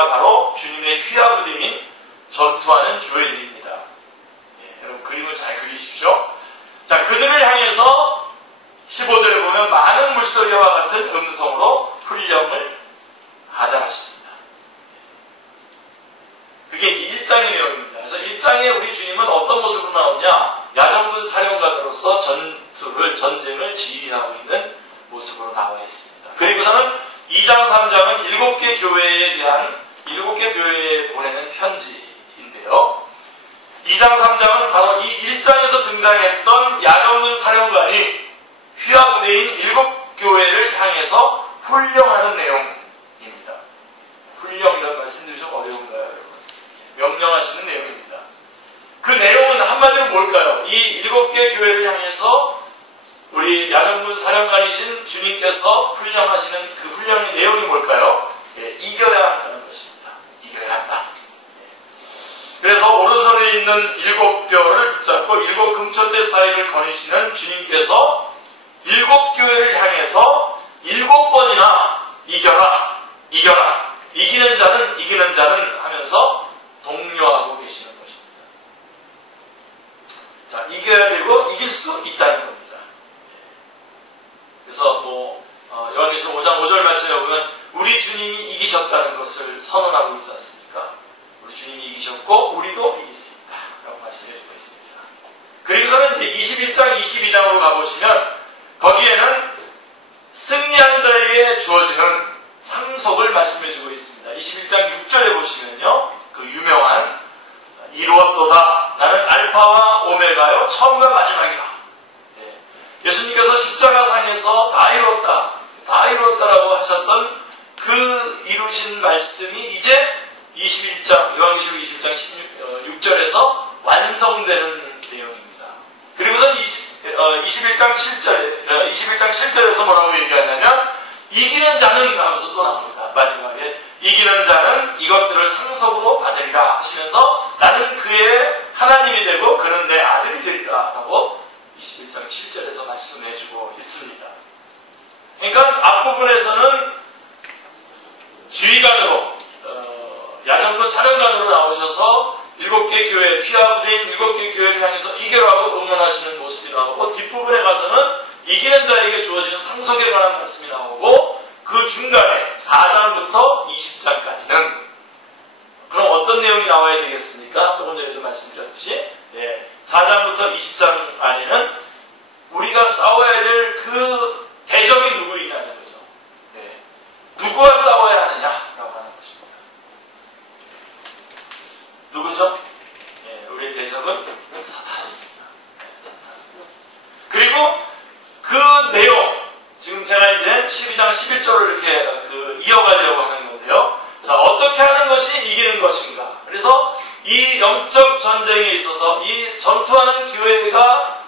교회가 바로 주님의 휘하부대인 전투하는 교회들입니다. 여러분 그림을 잘 그리십시오. 자, 그들을 향해서 15절에 보면 많은 물소리와 같은 음성으로 훈령을 하자 하십니다. 그게 이제 1장의 내용입니다. 그래서 1장에 우리 주님은 어떤 모습으로 나오냐? 야정군 사령관으로서 전쟁을 지휘하고 있는 모습으로 나와 있습니다. 그리고서는 2장, 3장은 7개 교회에 대한 7개 교회에 보내는 편지인데요. 2장, 3장은 바로 이 1장에서 등장했던 야정군 사령관이 휘하부대인 7교회를 향해서 훈령하는 내용입니다. 훈령이라는 말씀드리 좀 어려운가요, 여러분? 명령하시는 내용입니다. 그 내용은 한마디로 뭘까요? 이 7개 교회를 향해서 우리 야정군 사령관이신 주님께서 훈령하시는 그 훈령의 내용이 뭘까요? 이겨야 한다는 것입니다. 이겨야 한다. 그래서 오른손에 있는 7뼈를 붙잡고 7 금초대 사이를 거니시는 주님께서 7교회를 향해서 7번이나 이겨라, 이겨라, 이기는 자는 하면서 독려하고 계시는 것입니다. 자, 이겨야 되고 이길 수 있다는 겁니다. 그래서 요한계시록 5장 5절 말씀에 보면 우리 주님이 이기셨다는 것을 선언하고 있지 않습니까? 우리 주님이 이기셨고 우리도 이길 수 있다 라고 말씀해주고 있습니다. 그리고서는 이제 21장, 22장으로 가보시면 거기에는 승리한 자에게 주어지는 상속을 말씀해주고 있습니다. 21장 6절에 보시면요, 그 유명한 이루었도다. 나는 알파와 오메가요, 처음과 마지막이다. 예수님께서 십자가상에서 다 이루었다, 다 이루었다라고 하셨던 그 이루신 말씀이 이제 21장, 요한계시록 21장 6절에서 완성되는 내용입니다. 그리고서 21장 7절에서 뭐라고 얘기하냐면 이기는 자는 하면서 또 나옵니다. 마지막에 이기는 자는 이것들을 상속으로 받으리라 하시면서 나는 그의 하나님이 되고 그는 내 아들이 되리라 라고 21장 7절에서 말씀해주고 있습니다. 그러니까 앞부분에서는 지휘관으로 야정군 사령관으로 나오셔서 7개 교회, 휘하부대인 7개 교회를 향해서 이겨라고 응원하시는 모습이 나오고, 뒷부분에 가서는 이기는 자에게 주어지는 상속에 관한 말씀이 나오고, 그 중간에 4장부터 20장까지는 그럼 어떤 내용이 나와야 되겠습니까? 조금 전에도 말씀드렸듯이 4장부터 20장 안에는 우리가 싸워야 될 그 대적이 누구이냐는 거죠. 누구와 싸워야 하느냐라고 하는 것입니다. 누구죠? 우리의 대적은 사탄입니다. 사탄. 그리고 그 내용, 지금 제가 이제 12장 11절을 이렇게 이어가려고 하는 건데요. 자, 어떻게 하는 것이 이기는 것인가? 그래서 이 영적 전쟁에 있어서 이 전투하는 교회가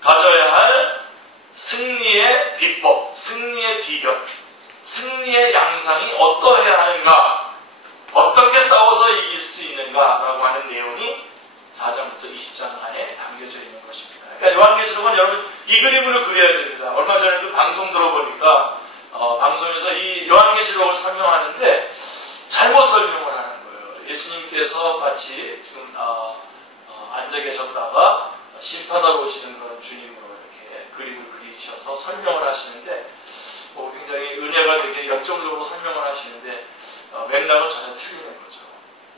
가져야 할 승리의 비법, 승리의 비결, 승리의 양상이 어떠해야 하는가, 어떻게 싸워서 이길 수 있는가라고 하는 내용이 4장부터 20장 안에 담겨져 있는 것입니다. 그러니까 요한계시록은 여러분 이 그림으로 그려야 됩니다. 얼마 전에도 방송 들어보니까 방송에서 이 요한계시록을 설명하는데 잘못 설명을 하는 거예요. 예수님께서 마치 지금 앉아 계셨다가 심판하러 오시는 그런 주님으로 이렇게 그림을 그리셔서 설명을 하시는데 굉장히 은혜가 되게 역정적으로 설명을 하시는데 맥락은 전혀 틀리는 거죠.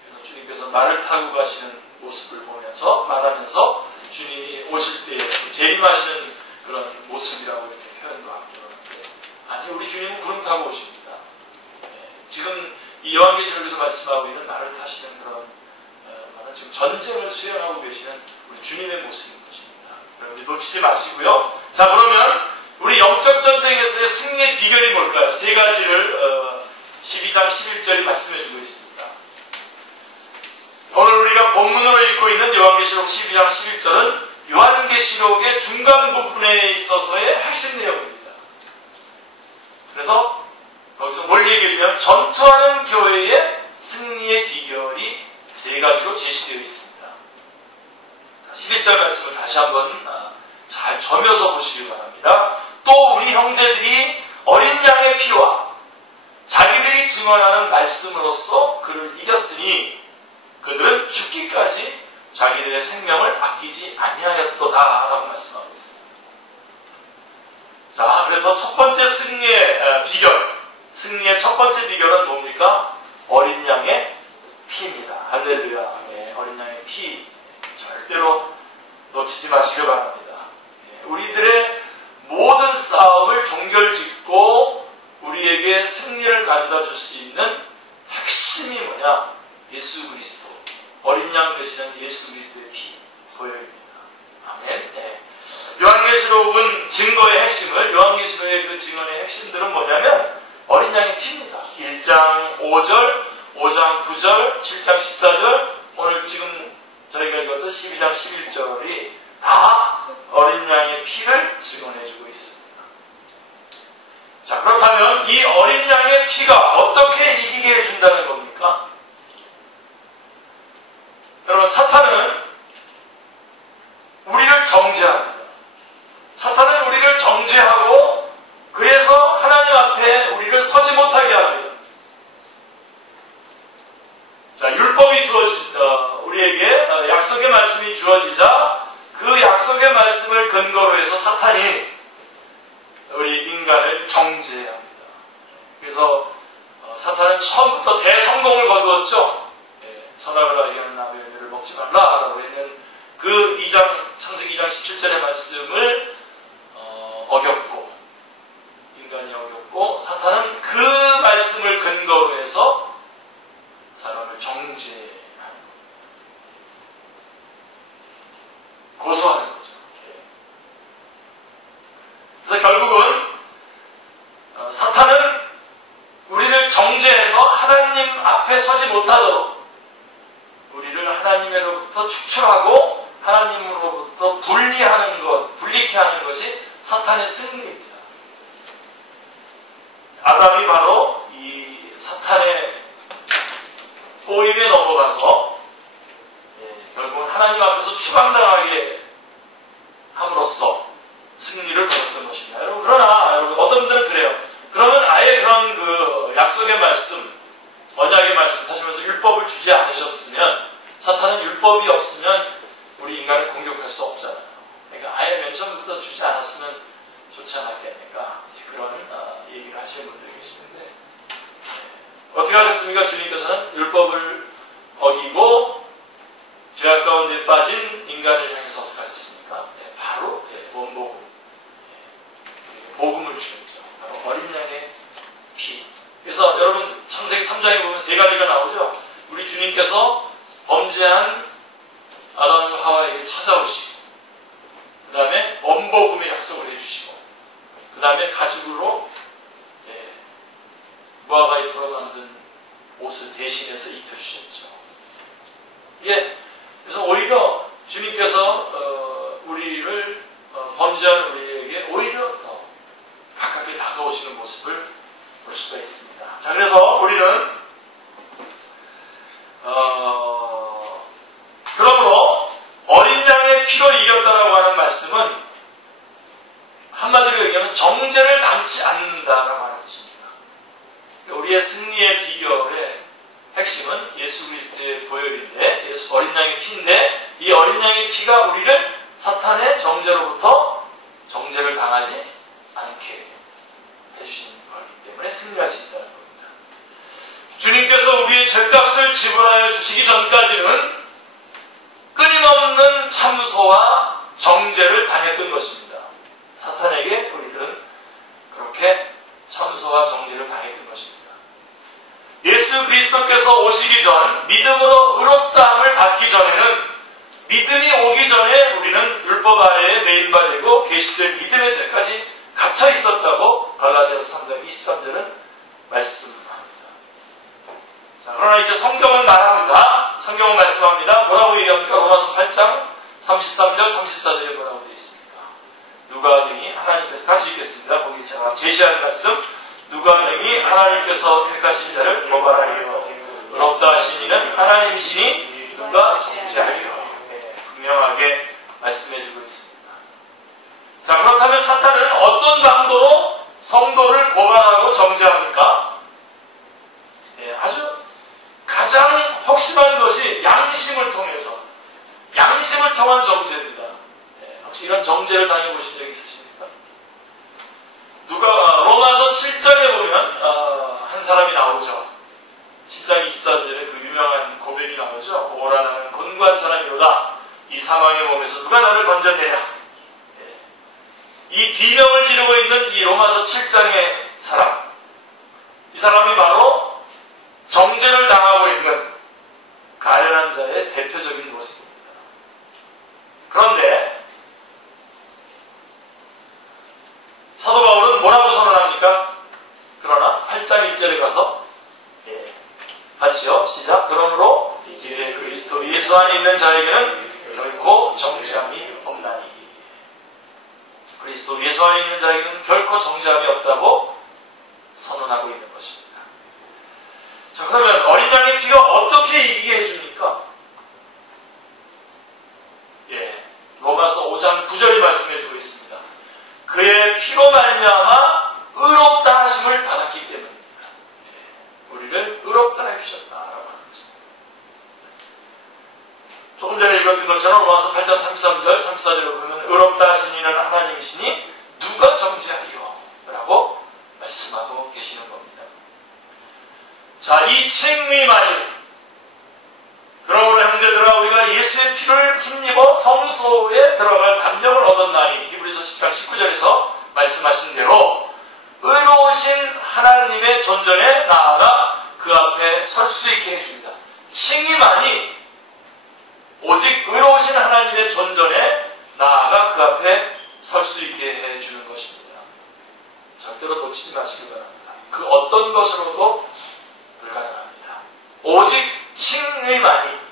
그래서 주님께서 말을 타고 가시는 모습을 보면서 말하면서 주님이 오실 때 재림하시는 그런 모습이라고 이렇게 표현도 하고 그러는데, 아니, 우리 주님은 구름 타고 오십니다. 지금 이 요한계시록에서 말씀하고 있는 말을 타시는 그런 거는 지금 전쟁을 수행하고 계시는 우리 주님의 모습인 것입니다. 여러분 놓치지 마시고요. 자, 그러면 우리 영적 전쟁에서의 승리의 비결이 뭘까요? 세 가지를 12장 11절이 말씀해주고 있습니다. 오늘 우리가 본문으로 읽고 있는 요한계시록 12장 11절은 요한계시록의 중간 부분에 있어서의 핵심 내용입니다. 그래서 거기서 뭘 얘기하냐면 전투하는 교회의 승리의 비결이 세 가지로 제시되어 있습니다. 11절 말씀을 다시 한번 잘 점여서 보시기 바랍니다. 또 우리 형제들이 어린 양의 피와 자기들이 증언하는 말씀으로써 그를 이겼으니 그들은 죽기까지 자기들의 생명을 아끼지 아니하였도다라고 말씀하고 있습니다. 자, 그래서 첫 번째 승리의 비결, 승리의 첫 번째 비결은 뭡니까? 어린 양의 피입니다. 할렐루야. 예, 어린 양의 피 절대로 놓치지 마시기 바랍니다. 예, 우리들의 모든 싸움을 종결짓고 우리에게 승리를 가져다 줄 수 있는 핵심이 뭐냐? 예수 그리스도, 어린 양 되시는 예수 그리스도의 피, 보혈입니다. 아멘. 예. 요한계시록은 증거의 핵심을, 요한계시록의 그 증언의 핵심들은 뭐냐면 어린 양의 피입니다. 1장 5절, 5장 9절, 7장 14절, 오늘 지금 저희가 읽었던 12장 11절이 다 어린 양의 피를 증언해주고 있습니다. 자, 그렇다면 이 어린 양의 피가 어떻게 이기게 해준다는 겁니까? 여러분, 사탄은 우리를 정죄합니다. 사탄은 우리를 정죄하고 그래서 하나님 앞에 우리를 서지 못하게 합니다. 자, 율법이 우리에게 약속의 말씀이 주어지자 그 약속의 말씀을 근거로 해서 사탄이 우리 인간을 정죄합니다. 그래서 사탄은 처음부터 대성공을 거두었죠. 예, 선악을 알게 하는 나무의 열매를 먹지 말라라고 했는 그 창세기 2장 17절의 말씀을 어겼고, 인간이 어겼고, 사탄은 그 말씀을 근거로 해서 사람을 정죄하는 거예요. 고소하는 거죠. 그래서 결국은 사탄은 우리를 정죄해서 하나님 앞에 서지 못하도록 우리를 하나님으로부터 축출하고 하나님으로부터 분리케 하는 것이 사탄의 승리입니다. 아담이 바로 이 사탄의 꼬임에 넘어가서 결국은 하나님 앞에서 추방당하게 함으로써 승리를 거뒀던 것입니다. 여러분, 그러나 여러분, 어떤 분들은 그래요. 그러면 아예 그런 그 약속의 말씀, 언약의 말씀 하시면서 율법을 주지 않으셨으면, 사탄은 율법이 없으면 우리 인간을 공격할 수 없잖아요. 그러니까 아예 맨 처음부터 주지 않았으면 좋지 않았겠는가, 그런 얘기를 하시는 분들이 계시는데, 어떻게 하셨습니까? 주님께서는 율법을 어기고 죄악 가운데 빠진 인간을 향해서 어떻게 하셨습니까? 바로 원복음, 복음을 주셨죠. 바로 어린 양의 피. 그래서 여러분, 창세기 3장에 보면 세 가지가 나오죠. 우리 주님께서 범죄한 아담과 하와에게 찾아오시고, 그 다음에 원복음의 약속을 해주시고, 그 다음에 가죽으로 무화과잎으로 만든 옷을 대신해서 입혀주셨죠. 그래서 오히려 주님께서 우리를 범죄한 우리에게 오히려 더 가깝게 다가오시는 모습을 볼 수가 있습니다. 자, 그래서 우리는 그러므로 어린 양의 피로 이겼다라고 하는 말씀은 한마디로 얘기하면 정죄를 당치 않는다라고 하는 것입니다. 우리의 승리의 비결의 핵심은 예수 그리스도의 보혈인데, 어린 양의 피인데, 이 어린 양의 피가 우리를 사탄의 정죄로부터 정죄를 당하지 않게 해주시는 거기 때문에 승리할 수 있다는 겁니다. 주님께서 우리의 죄값을 지불하여 주시기 전까지는 끊임없는 참소와 정죄를 당했던 것입니다. 사탄에게 우리들은 그렇게 참소와 정죄를 당했던 것입니다. 예수 그리스도께서 오시기 전, 믿음으로 의롭다함을 받기 전에는, 믿음이 오기 전에 우리는 율법 아래에 매인받고 계시될 믿음의 때까지 갇혀 있었다고 갈라디아서 3장 23절은 말씀합니다. 자, 그러나 이제 성경은 말합니다. 성경은 말씀합니다. 뭐라고 얘기합니까? 로마서 8장 33절 34절에 뭐라고 되어 있습니까? 누가 능히 하나님께서, 같이 읽겠습니다. 거기 제가 제시하는 말씀, 누가 능히 하나님께서 택하신 자를 고발하리요, 의롭다 하신 이는 하나님이시니 누가 정죄하리요. 분명하게 말씀해주고 있습니다. 자, 그렇다면 사탄은 어떤 방도로 성도를 고발하고 정죄합니까? 가장 혹심한 것이 양심을 통한 정죄입니다. 혹시 이런 정죄를 당해보신 적 있으십니까? 로마서 7장에 보면 한 사람이 나오죠. 7장 24절에 그 유명한 고백이 나오죠. 오라 나는 곤고한 사람이로다. 이 사망의 몸에서 누가 나를 건져내랴. 이 비명을 지르고 있는 이 로마서 7장의 사람, 이 사람이 바로 정죄를 당하고 있는 가련한 자의 대표적인 모습입니다. 그런데 사도 바울은 뭐라고 선언합니까? 그러나 8장 1절에 가서 같이요. 시작. 그러므로 이제 그리스도 예수 안에 있는 자에게는 결코 정죄함이 없나니. 그리스도 예수 안에 있는 자에게는 결코 정죄함이 없다고 선언하고 있는 것입니다. 자, 그러면 어린 양의 피가 어떻게 이기게 해줍니까? 로마서 5장 9절이 말씀해주고 있습니다. 그의 피로 말미암아 의롭다 하심을 받았기 때문입니다. 우리를 의롭다 해주셨다라고 하는 것입니다. 조금 전에 읽었던 것처럼 로마서 8장 33절, 34절을 보면 의롭다 하신 이는 하나님이시니 누가 정죄하리요? 라고 말씀하고 계시는 겁니다. 자, 이 칭의만이, 그러므로 형제들아 우리가 예수의 피를 힘입어 성소에 들어갈 담력을 얻었나니, 히브리서 10장 19절에서 말씀하신 대로 의로우신 하나님의 존전에 나아가 그 앞에 설 수 있게 해줍니다. 칭의만이 오직 의로우신 하나님의 존전에 나아가 그 앞에 설 수 있게 해주는 것입니다. 절대로 놓치지 마시기 바랍니다. 그 어떤 것으로도 불가능합니다. 오직 칭의만이,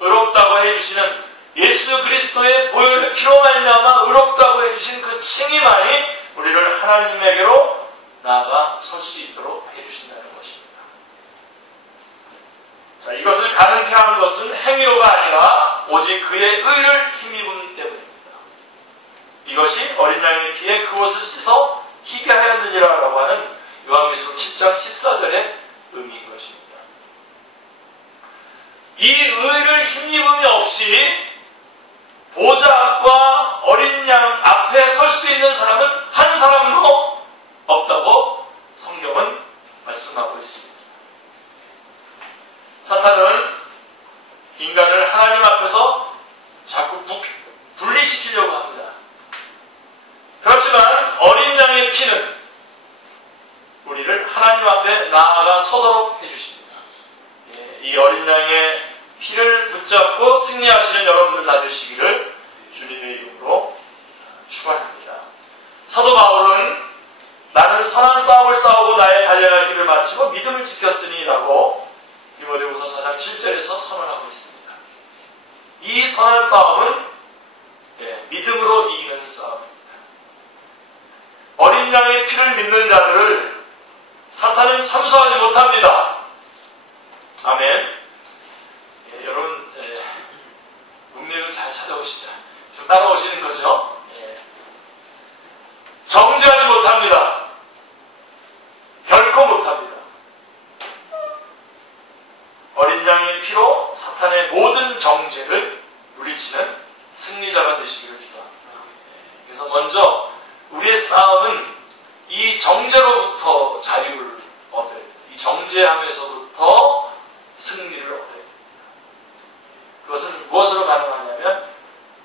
의롭다고 해주시는 예수 그리스도의 보혈의 피로 말미암아 의롭다고 해주신 그 칭의만이 우리를 하나님에게로 나아가 설 수 있도록 해주신다는 것입니다. 자, 이것을 가능케 하는 것은 행위로가 아니라 오직 그의 의를 힘입은 때문입니다. 이것이 어린 양의 피에 그것을 씻어 희게 하였느니라 라고 하는 요한계시록 7장 14절의 의미인 것입니다. 이 의를 힘입음이 없이 보좌 앞과 어린 양 앞에 설 수 있는 사람은 한 사람도 없다고 성경은 말씀하고 있습니다. 사탄은 인간을 하나님 앞에서 자꾸 분리시키려고 합니다. 그렇지만 어린 양의 피는 우리를 하나님 앞에 나아가 서도록 해주십니다. 이 어린 양의 피를 붙잡고 승리하시는 여러분들 다 되시기를 주님의 이름으로 축원합니다. 사도 바울은 나는 선한 싸움을 싸우고 나의 달려갈 길을 마치고 믿음을 지켰으니 라고 디모데후서 4장 7절에서 선언하고 있습니다. 이 선한 싸움은 믿음으로 이기는 싸움입니다. 어린 양의 피를 믿는 자들을 사탄은 참수하지 못합니다. 아멘. 여러분, 문맥을 잘 찾아오시죠. 좀 따라오시는 거죠? 정죄하지 못합니다. 결코 못합니다. 어린 양의 피로 사탄의 모든 정죄를 물리치는 승리자가 되시기를 기도합니다. 그래서 먼저 우리의 싸움은 이 정죄로부터 자유를 얻어야 됩니다. 이 정죄함에서부터 승리를 얻어야 됩니다. 그것은 무엇으로 가능하냐면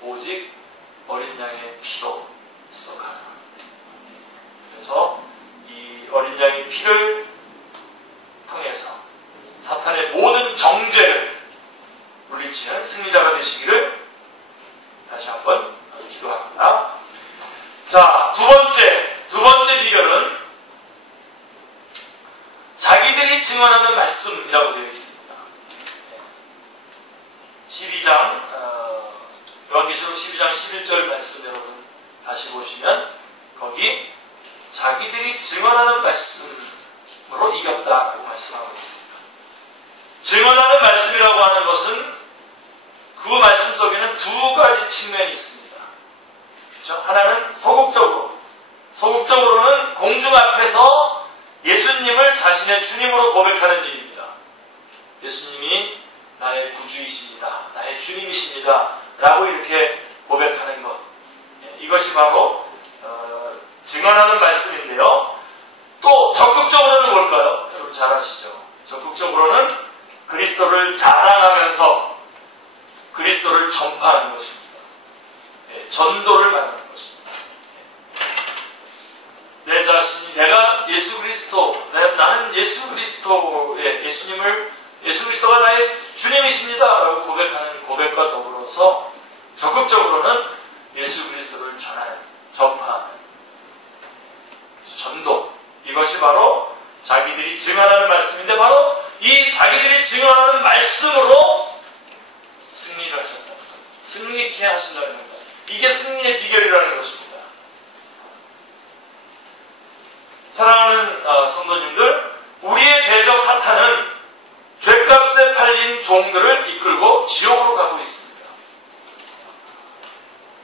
오직 어린 양의 피로서 가능합니다. 그래서 이 어린 양의 피를 통해서 사탄의 모든 정죄를 물리치는 승리자가 되시기를 다시 한번 기도합니다. 자, 두 번째 비결은 자기들이 증언하는 말씀이라고 되어 있습니다. 12장, 요한계시록 12장 11절 말씀 여러분 다시 보시면 거기 자기들이 증언하는 말씀으로 이겼다고 말씀하고 있습니다. 증언하는 말씀이라고 하는 것은 그 말씀 속에는 두 가지 측면이 있습니다. 그렇죠? 하나는 소극적으로는 공중 앞에서 예수님을 자신의 주님으로 고백하는 일입니다. 예수님이 나의 구주이십니다. 나의 주님이십니다. 라고 이렇게 고백하는 것. 이것이 바로 증언하는 말씀인데요. 또 적극적으로는 뭘까요? 여러분 잘 아시죠? 적극적으로는 그리스도를 자랑하면서 그리스도를 전파하는 것입니다. 전도를 말하는 것입니다. 내 자신이 내가 예수 그리스도, 나는 예수 그리스도의 예수 그리스도가 나의 주님이십니다. 라고 고백하는 고백과 더불어서 적극적으로는 예수 그리스도를 전파하는 전도. 이것이 바로 자기들이 증언하는 말씀인데 바로 이 자기들이 증언하는 말씀으로 승리를 하신다는 것. 승리케 하신다는 것. 이게 승리의 비결이라는 것입니다. 사랑하는 성도님들, 우리의 대적 사탄은 죗값에 팔린 종들을 이끌고 지옥으로 가고 있습니다.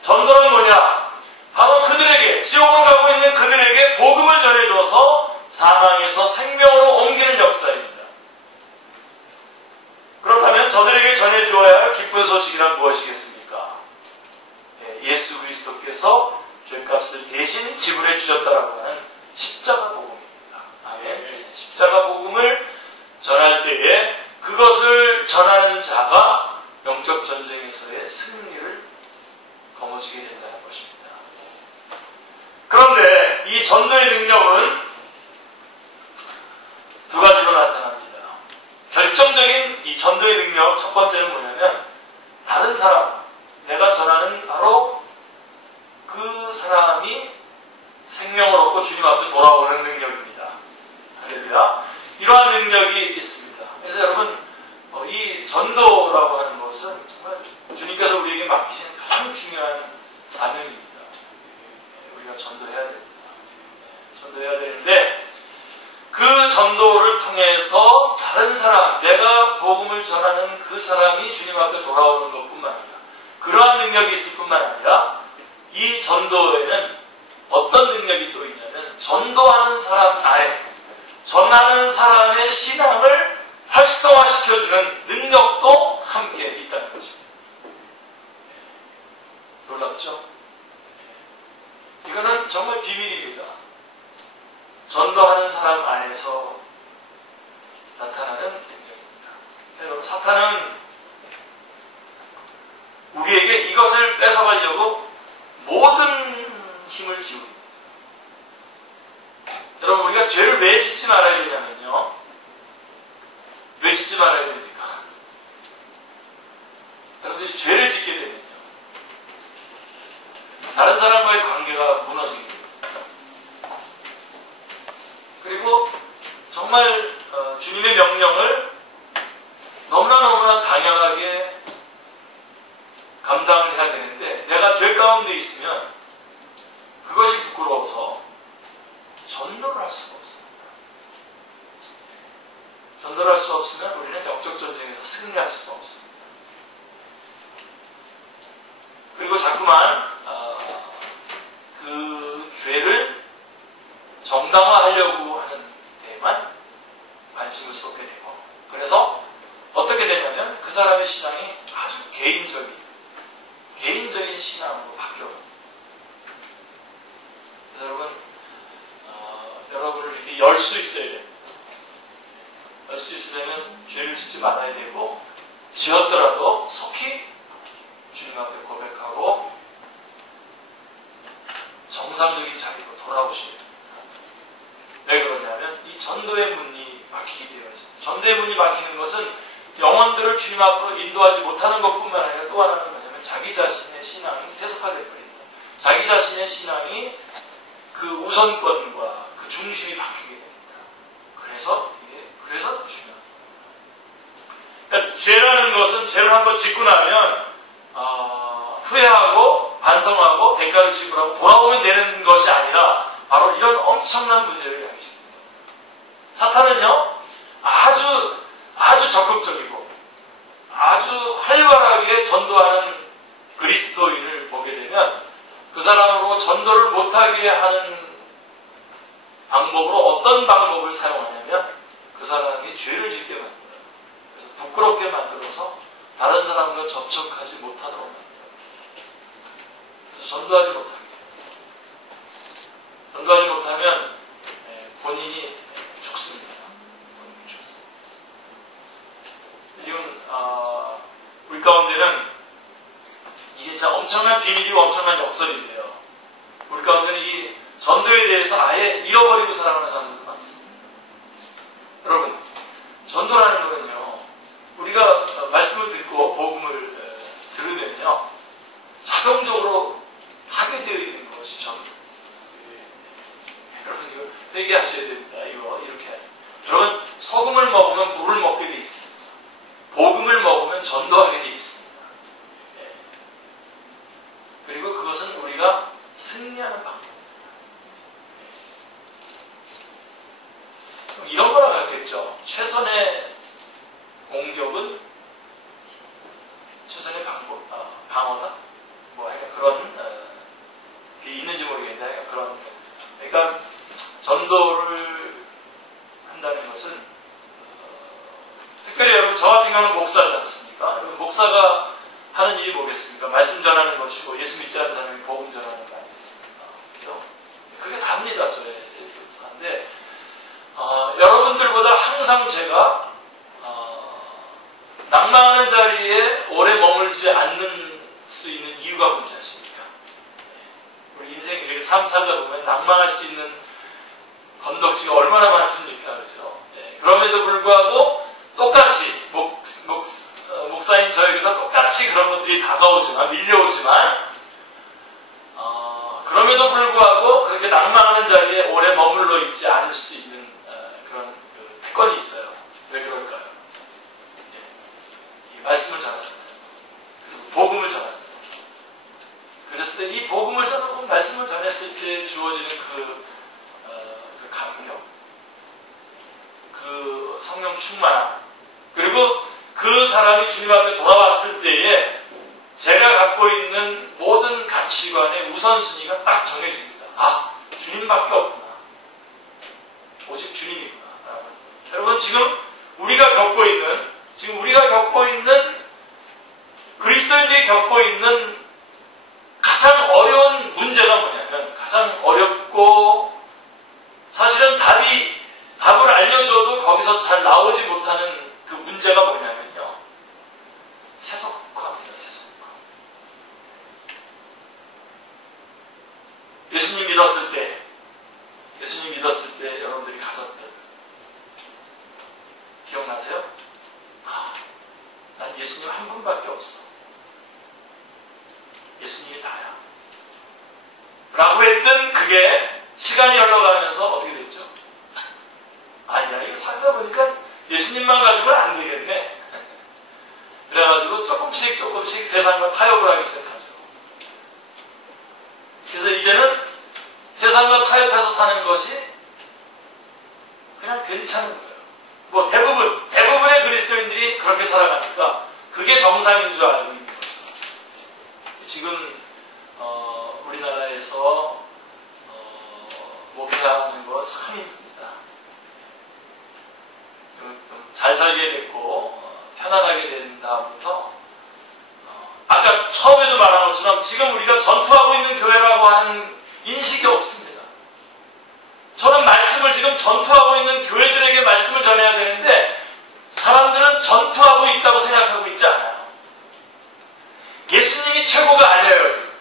전도는 뭐냐? 바로 그들에게, 지옥으로 가고 있는 그들에게 복음을 전해줘서 사망에서 생명으로 옮기는 역사입니다. 그렇다면 저들에게 전해주어야 할 기쁜 소식이란 무엇이겠습니까? 예수 그리스도께서 죗값을 대신 지불해 주셨다라고 하는 십자가 복음입니다. 아멘. 십자가 복음을 전할 때에 그것을 전하는 자가 영적 전쟁에서의 승리를 거머쥐게 된다는 것입니다. 그런데 이 전도의 능력은 두 가지로 나타납니다. 결정적인 이 전도의 능력 첫 번째는 뭐냐면 다른 사람, 내가 전하는 바로 그 사람이 생명을 얻고 주님 앞에 돌아오는 능력입니다. 할렐루야. 이러한 능력이 있습니다. 그래서 여러분 이 전도라고 하는 것은 정말 주님께서 우리에게 맡기신 가장 중요한 사명입니다. 우리가 전도해야 됩니다. 전도해야 되는데 그 전도를 통해서 다른 사람, 내가 복음을 전하는 그 사람이 주님 앞에 돌아오는 것뿐만 아니라 그러한 능력이 있을 뿐만 아니라 이 전도에는 어떤 능력이 또 있냐면 전도하는 사람 안에 전하는 사람의 신앙을 활성화시켜주는 능력도 함께 있다는 것입니다. 놀랍죠? 이거는 정말 비밀입니다. 전도하는 사람 안에서 나타나는 능력입니다. 여러분, 사탄은 우리에게 이것을 뺏어가려고 모든 힘을 기울입니다. 여러분, 우리가 죄를 왜 짓지 말아야 되냐면요. 왜 짓지 말아야 됩니까? 여러분들이 죄를 짓게 되면요. 다른 사람과의 관계가 무너지게 됩니다. 그리고 정말 주님의 명령을 너무나 당연하게 감당을 해야 되는데 내가 죄 가운데 있으면 그것이 부끄러워서 전도를 할 수가 없습니다. 전도를 할 수 없으면 우리는 영적 전쟁에서 승리할 수가 없습니다. 그리고 자꾸만 그 죄를 정당화하려고 하는 데에만 관심을 쏟게 되고 그래서 어떻게 되냐면 그 사람의 신앙이 아주 개인적인 신앙으로 바뀌어요. 여러분, 여러분을 이렇게 열 수 있어야 돼요. 열 수 있으려면 죄를 짓지 말아야 되고 지었더라도 속히 주님 앞에 고백하고 정상적인 자리로 돌아오셔야 됩니다. 왜 그러냐면 이 전도의 문이 막히게 되어 있습니다. 전도의 문이 막히는 것은 영혼들을 주님 앞으로 인도하지 못하는 것뿐만 아니라 또 하나는 뭐냐면 자기 자신의 신앙이 세속화되어 버립니다. 자기 자신의 신앙이 그 우선권과 그 중심이 바뀌게 됩니다. 그래서 중요합니다. 그러니까 죄라는 것은 죄를 한번 짓고 나면 후회하고 반성하고 대가를 지불하고 돌아오면 되는 것이 아니라 바로 이런 엄청난 문제를 야기십니다. 사탄은요 아주 적극적이고 아주 활발하게 전도하는 그리스도인을 보게 되면 그 사람으로 전도를 못하게 하는 방법으로 어떤 방법을 사용하냐면 그 사람이 죄를 짓게 만들어요. 그래서 부끄럽게 만들어서 다른 사람과 접촉하지 못하도록 만들어요. 그래서 전도하지 못합니다. 전도하지 못하면 본인이 죽습니다. 본인이 죽습니다. 지금 우리 가운데는 이게 진짜 엄청난 비밀이고 엄청난 역설인데요. 우리 가운데는 이 전도에 대해서 아예 잃어버리고 살아가는 사람들도 많습니다. 여러분, 전도라는 거는요, 우리가 말씀을 듣고 복음을 들으면요, 자동적으로 하게 되어 있는 것이 전도. 여러분, 이거 회개하셔야 됩니다. 이거 이렇게. 여러분, 소금을 먹으면 물을 먹게 돼 있습니다. 복음을 먹으면 전도하게 돼 있습니다. 그리고 그것은 우리가 승리하는 방법입니다. 이런 거나 같겠죠. 최선의 공격은 최선의 방어다. 뭐 약간 그런 게 있는지 모르겠는데 약간 그런. 그러니까 전도를 한다는 것은 특별히 여러분 저 같은 경우는 목사지 않습니까? 여러분 목사가 하는 일이 뭐겠습니까? 말씀 전하는 것이고 예수 믿지 않는 사람이 복음 전하는 거 아니겠습니까? 그죠? 그게 답니다. 저의 교사인데 여러분들보다 항상 제가 낭망하는 자리에 오래 머물지 않는 수 있는 이유가 뭔지 아십니까? 우리 인생 이렇게 삶 살다 보면 낭망할 수 있는 건덕지가 얼마나 많습니까? 그죠? 그럼에도 불구하고 똑같이 목사인 저에게도 똑같이 그런 것들이 다가오지만 밀려오지만 그럼에도 불구하고 그렇게 낭망하는 자리에 오래 머물러 있지 않을 수 있는 그런 특권이 있어요. 왜 그럴까요? 이 말씀을 전하잖아요. 그리고 복음을 전하잖아요. 그랬을 때 이 복음을 전하고 말씀을 전했을 때 주어지는 그 감격, 그 성령 충만함, 그리고 그 사람이 주님 앞에 돌아왔을 때에 제가 갖고 있는 모든 가치관의 우선순위가 딱 정해집니다. 주님밖에 없구나. 오직 주님이구나. 여러분 지금 우리가 겪고 있는 그리스도인들이 겪고 있는 가장 어려운 문제가 뭐냐면 가장 어렵고 사실은 답을 알려줘도 거기서 잘 나오지 못하는 그 문제가 뭐냐면요. 세속화입니다. 세속화. 예수님 믿었을 때 여러분들이 가졌던 기억나세요? 난 예수님 한 분밖에 없어. 예수님이 다야. 라고 했던 그게 시간이 흘러가면서 어떻게 됐죠? 아니야, 이거 살다 보니까 예수님만 가지고는 안 되겠네. 그래가지고 조금씩 세상과 타협을 하기 시작하죠. 그래서 이제는 세상과 타협해서 사는 것이 그냥 괜찮은 거예요. 뭐 대부분의 그리스도인들이 그렇게 살아가니까 그게 정상인 줄 알고 있는 거죠. 지금 우리나라에서 목회하는 거 참 힘듭니다. 좀 잘 살게 됐고 편안하게 된 다음부터 아까 처음에도 말한 것처럼 지금 우리가 전투하고 있는 교회라고 하는 인식이 없습니다. 저는 말씀을 지금 전투하고 있는 교회들에게 말씀을 전해야 되는데 사람들은 전투하고 있다고 생각하고 있지 않아요. 예수님이 최고가 아니에요. 지금.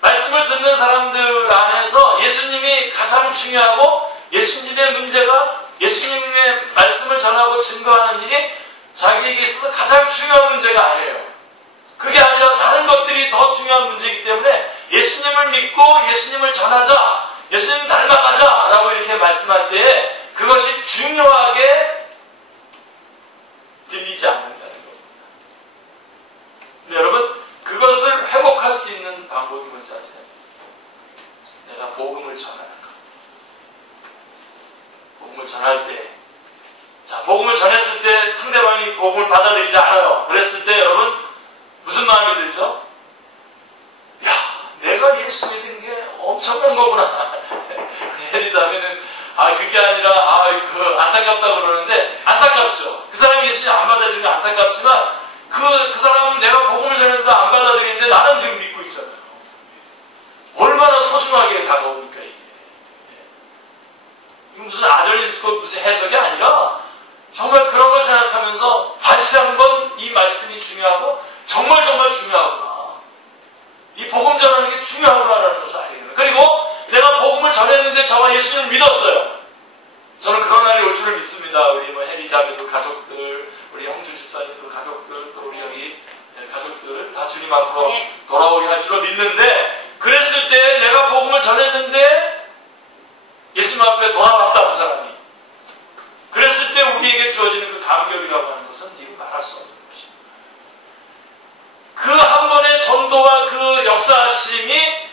말씀을 듣는 사람들 안에서 예수님이 가장 중요하고 예수님의 문제가 예수님의 말씀을 전하고 증거하는 일이 자기에게 있어서 가장 중요한 문제가 아니에요. 그게 아니라 다른 것들이 더 중요한 문제이기 때문에 예수님을 믿고 예수님을 전하자, 예수님 닮아가자 라고 이렇게 말씀할 때에 그것이 중요하게 들리지 않는다는 겁니다. 근데 여러분 그것을 회복할 수 있는 방법이 뭔지 아세요? 내가 복음을 전하는 것. 복음을 전할 때 복음을 전했을 때 상대방이 복음을 받아들이지 않아요. 그랬을 때 여러분 무슨 마음이 들죠? 야, 내가 예수 믿은 게 엄청난 거구나. 예를 들자면은 그게 아니라 안타깝다고 그러는데 안타깝죠. 안타깝죠. 그 사람이 예수님 안 받아들이는 게 안타깝지만 그 사람은 내가 복음을 전했는데 안 받아들이는데 나는 지금 믿고 있잖아요. 얼마나 소중하게 다가옵니까 이게. 이건 무슨 아전인스코 무슨 해석이 아니라 정말 그런 걸 생각하면서 다시 한번 이 말씀이 중요하고 정말 중요하구나. 이 복음 전하는 게 중요하구나라는 것을 알게 됩니다. 그리고 내가 복음을 전했는데 저와 예수님을 믿었어요. 저는 그런 날이 올 줄을 믿습니다. 우리 뭐 해리 자매들 가족들, 우리 형주 집사님들 가족들, 또 우리 여기 가족들 다 주님 앞으로 돌아오게 할 줄로 믿는데, 그랬을 때 내가 복음을 전했는데 예수님 앞에 돌아왔다 그 사람이. 그랬을 때 우리에게 주어지는 그 감격이라고 하는 것은 이루 말할 수 없는 것입니다. 그 한 번의 전도와 그 역사하심이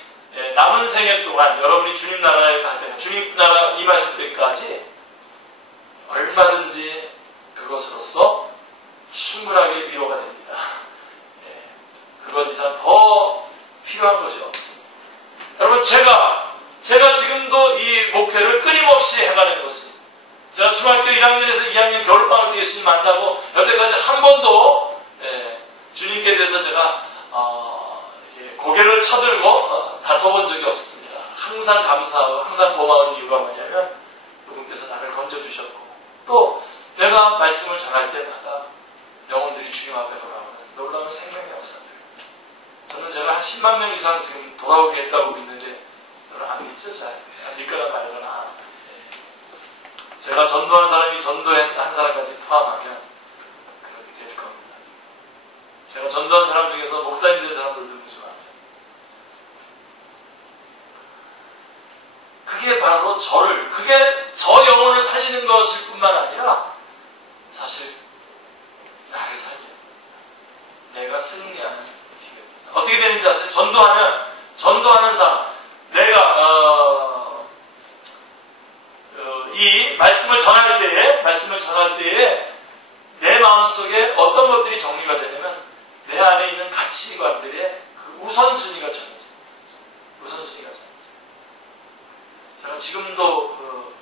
남은 생애 동안 여러분이 주님 나라에 갈 때, 주님 나라 임하실 때까지 얼마든지 그것으로서 충분하게 위로가 됩니다. 그것 이상 더 필요한 것이 없습니다. 여러분, 제가 지금도 이 목회를 끊임없이 해가는 것은, 제가 중학교 1학년에서 2학년 겨울방학 때 예수님 만나고 여태까지 한 번도 주님께 대해서 제가 이렇게 고개를 쳐들고 다퉈본 적이 없습니다. 항상 감사하고 항상 고마운 이유가 뭐냐면 그분께서 나를 건져주셨고, 또 내가 말씀을 전할 때마다 영혼들이 주님 앞에 돌아오는 놀라운 생명의 역사들. 저는 제가 한 10만 명 이상 지금 돌아오게 했다고 믿는데 여러분 안 믿죠? 잘 믿거나 말거나. 제가 전도한 사람이 전도한 사람까지 포함하면 그렇게 될 겁니다. 제가 전도한 사람 중에서 목사님 된 사람들도 무지 많아요. 그게 바로 그게 저 영혼을 살리는 것일 뿐만 아니라 사실 나를 살리는, 내가 승리하는 비결입니다. 어떻게 되는지 아세요? 전도하는 사람, 내가 이 말씀을 전할 때에 내 마음속에 어떤 것들이 정리가 되냐면 내 안에 있는 가치관들의 그 우선순위가 정해져요. 우선순위가 정해져요. 제가 지금도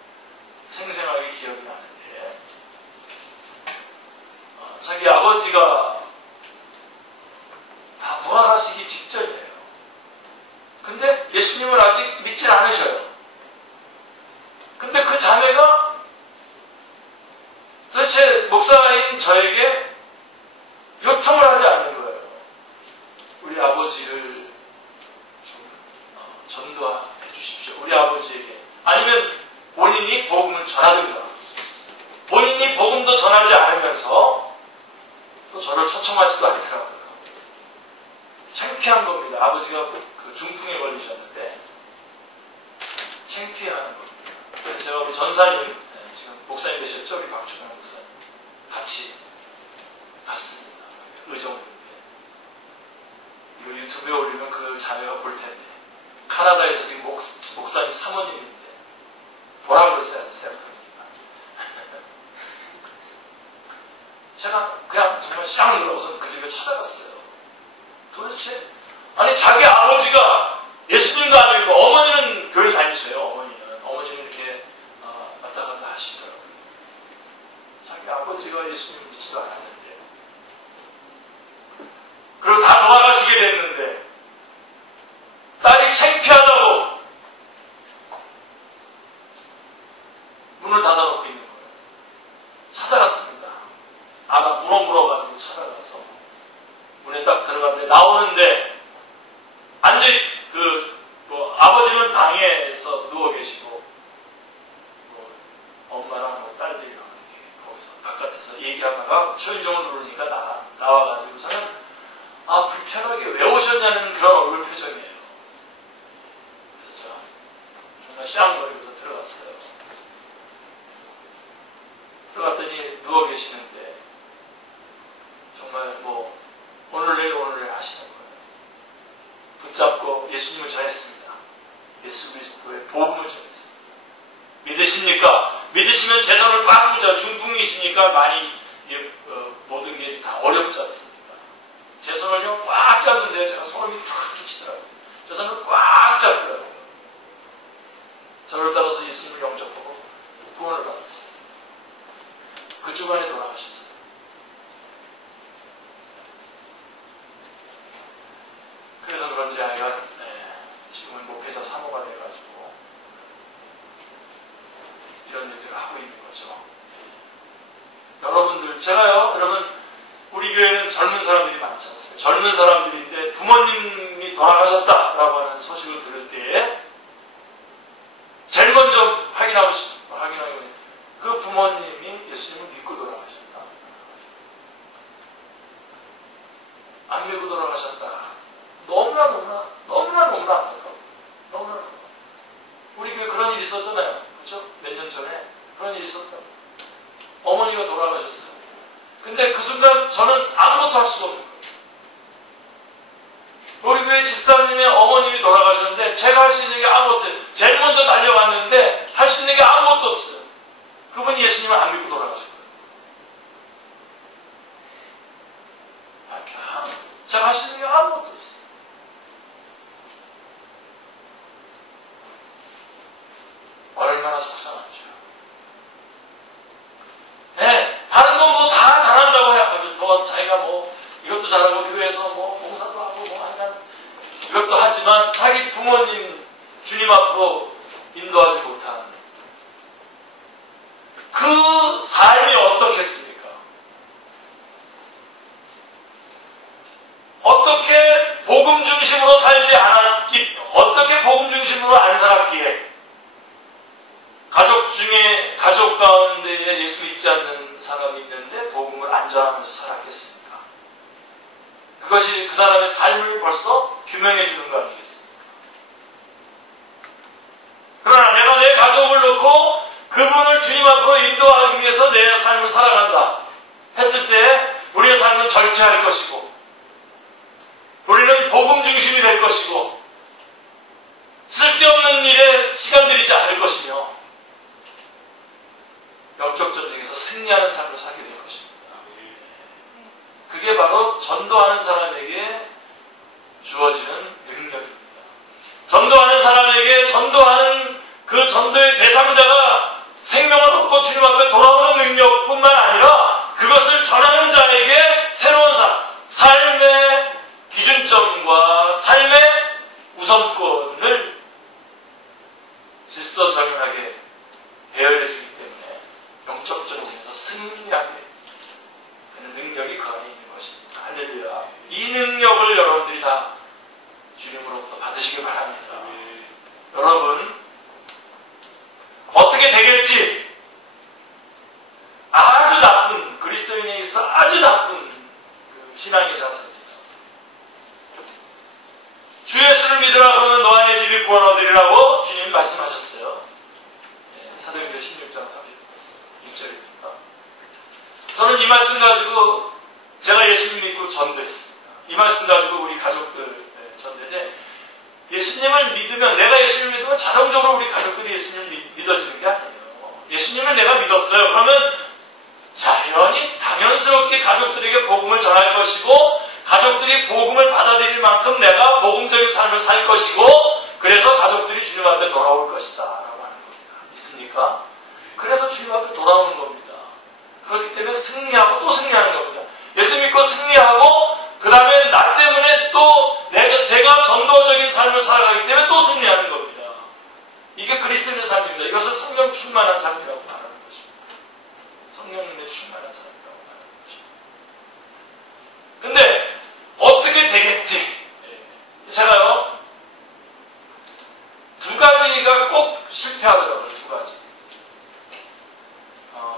생생하게 기억이 나는데, 자기 아버지가 다 돌아가시기 직전이에요. 근데 예수님을 아직 믿지 않으셔요. 근데 그 자매가 도대체 목사인 저에게 요청을 하지 않는 거예요. 우리 아버지를 좀 전도해 주십시오. 우리 아버지에게. 아니면 본인이 복음을 전하든가. 본인이 복음도 전하지 않으면서 또 저를 초청하지도 않더라고요. 창피한 겁니다. 아버지가 그 중풍에 걸리셨는데 창피해하는 겁니다. 그래서 제가 우리 전사님, 지금 목사님 되셨죠? 우리 박준환 목사님. 같이 갔습니다. 의정부에. 이거 유튜브에 올리면 그 자매가 볼 텐데. 카나다에서 지금 목사님 사모님인데. 뭐라 그랬어요? 세우터니까. 제가 그냥 정말 샹 눌러서 그 집에 찾아갔어요. 도대체, 아니, 자기 아버지가 예수님도 아니고, 어머니는 교회 다니셔요, 어머니는 이렇게 왔다 갔다 하시더라고요. 자기 아버지가 예수님 믿지도 않았는데, 그리고 다 돌아가시게 됐는데, 딸이 창피하다고 문을 닫아놓고 있는 거예요. 찾아갔습니다. 물어가지고 찾아가서 문에 딱 들어갔는데, 나오는데 아버지는 방에서 누워 계시고, 엄마랑 딸들이랑 이렇게 거기서 바깥에서 얘기하다가 초인종을 누르니까 나와가지고서는 불편하게 왜 오셨냐는 그런 얼굴 표정이에요. 그래서 제가 정말 시앙거리면서 들어갔어요. 들어갔더니 누워 계시는데 정말 오늘 내일 하시는 거예요. 붙잡고 예수님을 전했습니다. 예수 그리스도의 복음을 전했습니다. 믿으십니까? 믿으시면 제 손을 꽉 붙여. 중풍이시니까 많이 모든 게 다 어렵지 않습니까? 제 손을요 꽉 잡는데 제가 소름이 탁 끼치더라고요. 제 손을 꽉 잡더라고요. 저를 따라서 예수님을 영접하고 구원을 받았습니다. 그 주간에 돌아가셨어요. 그래서 그런지 하여간 지금은 목회자 사모가 돼가지고 이런 일들을 하고 있는 거죠. 여러분들, 제가요, 여러분, 우리 교회는 젊은 사람들이 많지 않습니까? 젊은 사람들인데 부모님이 돌아가셨다라고 하는 소식을 들을 때에 제일 먼저 확인하고 그 부모님이 예수님을 믿고 돌아가셨다. 안 믿고 돌아가셨다. 너무나 안타까워. 너무나. 우리 교회 그런 일이 있었잖아요. 그렇죠? 몇 년 전에 그런 일이 있었다고. 어머니가 돌아가셨어요. 근데 그 순간 저는 아무것도 할 수가 없는 거예요. 우리 교회 집사님의 어머님이 돌아가셨는데 제가 할 수 있는 게 아무것도 없어요. 제일 먼저 달려갔는데 할 수 있는 게 아무것도 없어요. 그분이 예수님을 안 믿고 돌아가셨거든요. 제가 할 수 있는 게 아무것도 없어요. 얼마나 속상한지요. 네, 다른 건 뭐 다 잘한다고 해요. 더 자기가 뭐 이것도 잘하고 교회에서 뭐 봉사도 하고 뭐 하여간 이것도 하지만 자기 부모님 주님 앞으로 인도하지 못하는 그 삶이 어떻겠습니까? 어떻게 복음 중심으로 살지 않았기, 어떻게 복음 중심으로 안 살았기에 가족 가운데에 예수 믿지 않는 사람이 있는데 복음을 안 전하면서 살았겠습니까? 그것이 그 사람의 삶을 벌써 규명해 주는 거 아니겠습니까? 그러나 내가 내 가족을 놓고 그분을 주님 앞으로 인도하기 위해서 내 삶을 살아간다 했을 때 우리의 삶은 절제할 것이고 우리는 복음 중심이 될 것이고 쓸데없는 일에 시간 들이지 않을 것이며 영적 전쟁에서 승리하는 삶을 살게 될 것입니다. 그게 바로 전도하는 사람에게 주어지는 능력입니다. 전도하는 사람에게 전도하는 그 전도의 대상자가 생명을 얻고 주님 앞에 돌아오는 능력뿐만 아니라 그것을 전하는 자에게 새로운 삶의 기준점과 삶의 우선권을 질서정연하게 배열해 주기 때문에 영적 전쟁에서 승리하게 되는 능력이 그 안에 있는 것입니다. 할렐루야. 이 능력을 여러분들이 다 주님으로부터 받으시기 바랍니다. 여러분, 어떻게 되겠지? 아주 나쁜, 그리스도인에 있어 아주 나쁜 그 신앙의 자세입니다. 주 예수를 믿으라 그러면 너 안의 집이 구원 얻으리라고 주님 말씀하셨어요. 사도행전 16장 31절입니까? 저는 이 말씀 가지고 제가 예수님 믿고 전도했습니다. 이 말씀 가지고 우리 가족들 전도인데 예수님을 믿으면, 내가 예수님을 믿으면 자동적으로 우리 가족들이 예수님을 믿어지는 게 아니에요. 예수님을 내가 믿었어요. 그러면 자연히 당연스럽게 가족들에게 복음을 전할 것이고 가족들이 복음을 받아들일 만큼 내가 복음적인 삶을 살 것이고 그래서 가족들이 주님 앞에 돌아올 것이다 라고 하는 겁니다. 있습니까? 그래서 주님 앞에 돌아오는 겁니다. 그렇기 때문에 승리하고 또 승리하는 겁니다. 예수 믿고 승리하고 그 다음에 나 때문에 또 제가 전도적인 삶을 살아가기 때문에 또 승리하는 겁니다. 이게 그리스도인의 삶입니다. 이것을 성령 충만한 삶이라고 말하는 것입니다. 성령님의 충만한 삶이라고 말하는 것입니다. 근데 어떻게 되겠지? 제가요 두 가지가 꼭 실패하더라고요. 두 가지.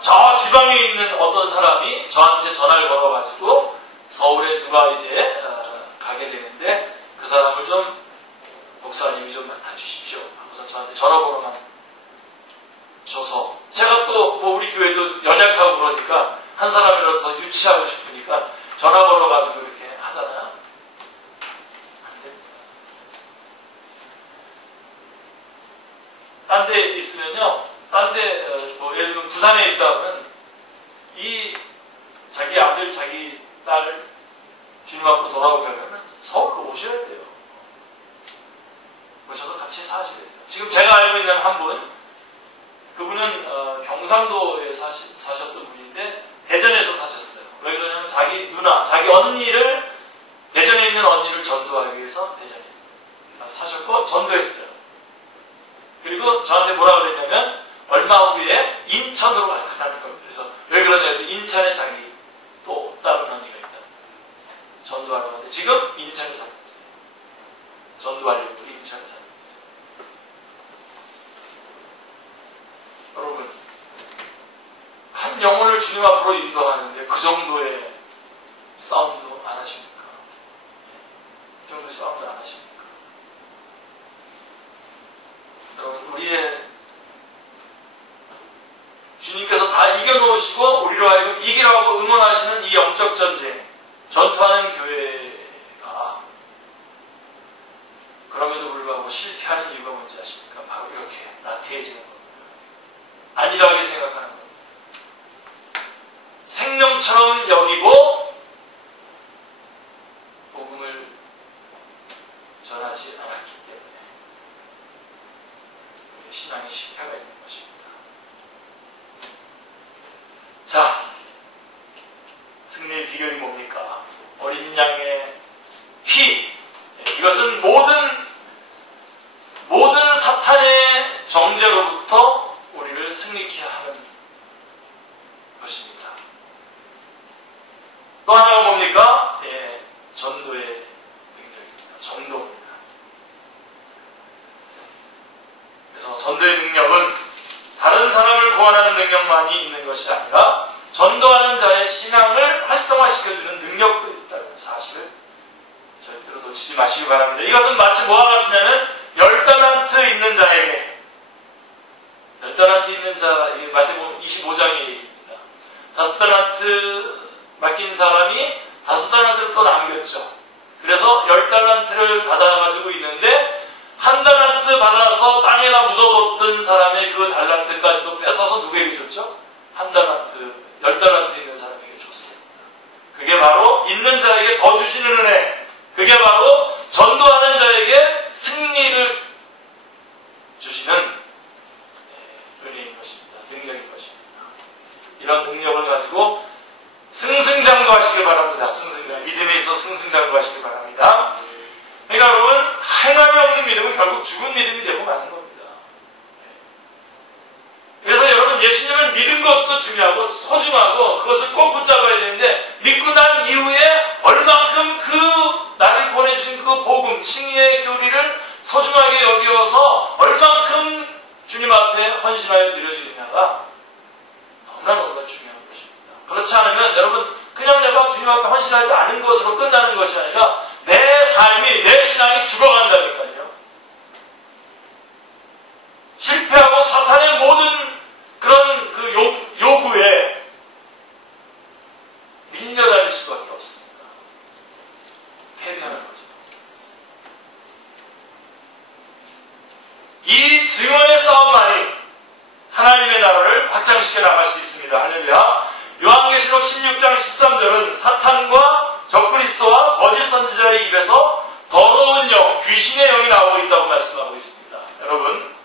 저 지방에 있는 어떤 사람이 저한테 전화를 걸어가지고 서울에 누가 이제 가게 되는데 그 사람을 좀 목사님이 좀 맡아주십시오 하고서 저한테 전화번호만 줘서 제가 또 뭐 우리 교회도 연약하고 그러니까 한 사람이라도 더 유치하고 싶으니까 전화번호 가지고 이렇게 하잖아요. 안 됩니다. 딴 데 있으면요, 딴 데 뭐 예를 들면 부산에 있다면 이 자기 아들 자기 딸 주님 앞으로 돌아오게 하면 서울로 오셔야 돼요. 오셔서 같이 사셔야 돼요. 지금 제가 알고 있는 한 분, 그분은 경상도에 사셨던 분인데 자기 언니를, 대전에 있는 언니를 전도하기 위해서 대전에 사셨고 전도했어요. 그리고 저한테 뭐라 그랬냐면 얼마 후에 인천으로 갈 거라는 겁니다. 그래서 왜 그러냐, 인천에 자기 또 다른 언니가 있다. 전도하러 가는데 지금 인천에 살고 있어요. 전도하려고 인천에 살고 있어요. 여러분, 한 영혼을 주님 앞으로 인도하는데 그 정도의 싸움도 안 하십니까? 그 정도의 싸움도 안 하십니까? 여러분, 우리의 주님께서 다 이겨놓으시고 우리로 하여금 이기라고 응원하시는 이 영적 전쟁, 전투하는 교회가 그럼에도 불구하고 실패하는 이유가 뭔지 아십니까? 바로 이렇게 나태해지는 겁니다. 안일하게 생각하는 겁니다. 생명처럼 여기고 복음을 전하지 않았기 때문에 우리의 신앙의 실패가 있는 것입니다. 자, 승리의 비결이 뭡니까? 어린 양의 피. 이것은 모든 사탄의 정죄로부터 우리를 승리케 하는 것입니다. 또 하나가 뭡니까? 전도의 능력입니다. 전도입니다. 그래서 전도의 능력은 다른 사람을 구원하는 능력만이 있는 것이 아니라 전도하는 자의 신앙을 활성화시켜주는 능력도 있다는 사실을 절대로 놓치지 마시기 바랍니다. 이것은 마치 뭐와 같으냐면 10달란트 있는 자에게, 10달란트 있는 자, 마태복음 25장의 얘기입니다. 5달란트 맡긴 사람이 5달란트를 또 남겼죠. 그래서 10달란트를 받아가지고 있는데 1달란트 받아서 땅에다 묻어뒀던 사람의 그 달란트까지도 뺏어서 누구에게 줬죠? 1달란트, 10달란트 있는 사람에게 줬습니다. 그게 바로 있는 자에게 더 주시는 은혜, 그게 바로 전도하는 자에게 승리를 주시는 은혜인 것입니다. 능력인 것입니다. 이런 능력을 가지고 승승장구하시길 바랍니다. 믿음에 있어 승승장구하시길 바랍니다. 그러니까 여러분, 행함이 없는 믿음은 결국 죽은 믿음이 되고 마는 겁니다. 그래서 여러분, 예수님을 믿은 것도 중요하고 소중하고 그것을 꼭 붙잡아야 되는데, 믿고 난 이후에 얼만큼 그 나를 보내주신 그 복음, 칭의의 교리를 소중하게 여기어서 얼만큼 주님 앞에 헌신하여 드려지느냐가 너무나 중요한 것입니다. 그렇지 않으면 여러분, 그냥 내가 주님 앞에 헌신하지 않은 것으로 끝나는 것이 아니라 내 삶이, 내 신앙이 죽어간다니까요. 실패하고 사탄의 모든 그런 그 요구에 밀려다닐 수밖에 없습니다. 패배하는 거죠. 이 증언의 싸움만이 하나님의 나라를 확장시켜 나갈 수 있습니다. 할렐루야. 요한계시록 16장 13절은 사탄과 적그리스도와 거짓 선지자의 입에서 더러운 영, 귀신의 영이 나오고 있다고 말씀하고 있습니다. 여러분,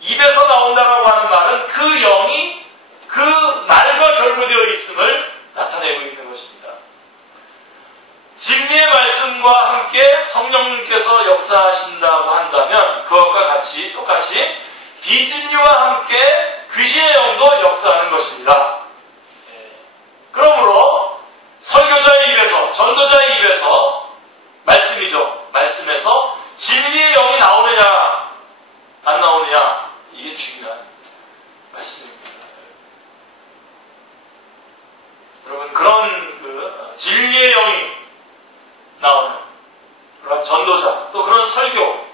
입에서 나온다라고 하는 말은 그 영이 그 말과 결부되어 있음을 나타내고 있는 것입니다. 진리의 말씀과 함께 성령님께서 역사하신다고 한다면 그것과 똑같이 비진리와 함께 귀신의 영도 역사하는 것입니다. 그러므로 설교자의 입에서, 전도자의 입에서 말씀이죠. 말씀에서 진리의 영이 나오느냐 안 나오느냐, 이게 중요한 말씀입니다. 여러분, 그런 진리의 영이 나오는 그런 전도자, 또 그런 설교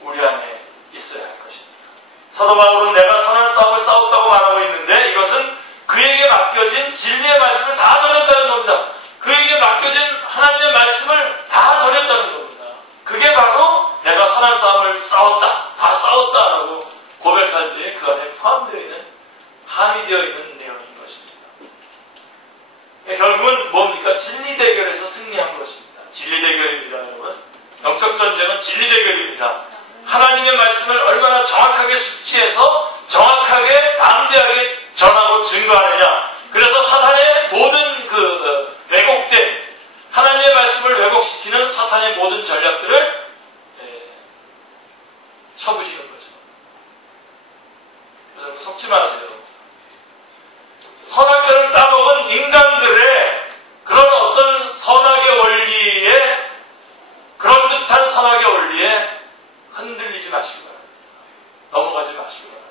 우리 안에 있어야 할 것입니다. 사도 바울은 내가 선한 싸움을 싸웠다고 말하고 있는데 이것은 그에게 맡겨진 진리의 말씀을 다 전했다는 겁니다. 그에게 맡겨진 하나님의 말씀을 다 전했다는 겁니다. 그게 바로 내가 선한 싸움을 싸웠다, 다 싸웠다라고 고백할 때 그 안에 포함되어 있는, 함유되어 있는 내용인 것입니다. 결국은 뭡니까? 진리 대결에서 승리한 것입니다. 진리 대결입니다, 여러분. 영적 전쟁은 진리 대결입니다. 하나님의 말씀을 얼마나 정확하게 숙지해서 정확하게 담대하게 전하고 증거하느냐. 그래서 사탄의 모든 그 인간들의 그런 어떤 선악의 원리에, 그럴듯한 선악의 원리에 흔들리지 마시기 바랍니다. 넘어가지 마시기 바랍니다.